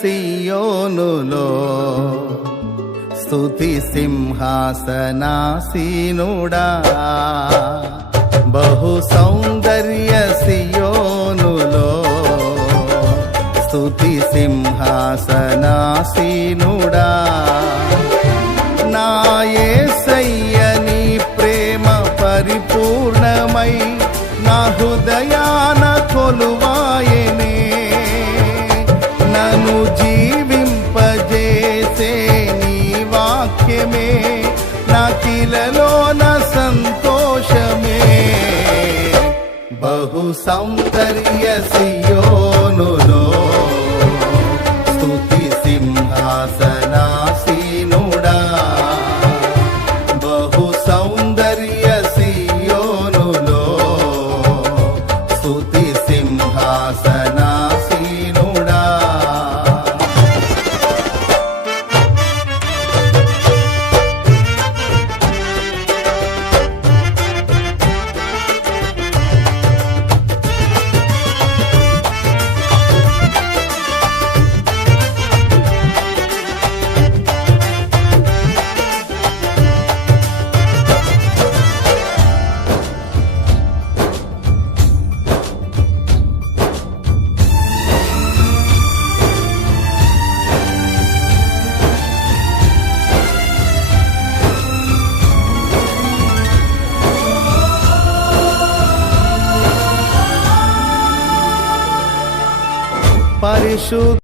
సియోనులో స్తుతి సింహాసనాసీనుడా బహు సౌందర్య సియోనులో స్తుతి సింహాసనాసీనుడా నా యేసయ్య నీ ప్రేమ పరిపూర్ణమై నా హృదయాన కొలువాయనే నన్ను జీవింపజేసే నీ వాక్యమే నాకిలలోన సంతోషమే బహు సౌందర్య సియోనులో స్తుతి సింహాసనాసీనుడా బహు సౌందర్య సియోనులో స్తుతి సింహాసనాసీనుడా పరిశుద్ధ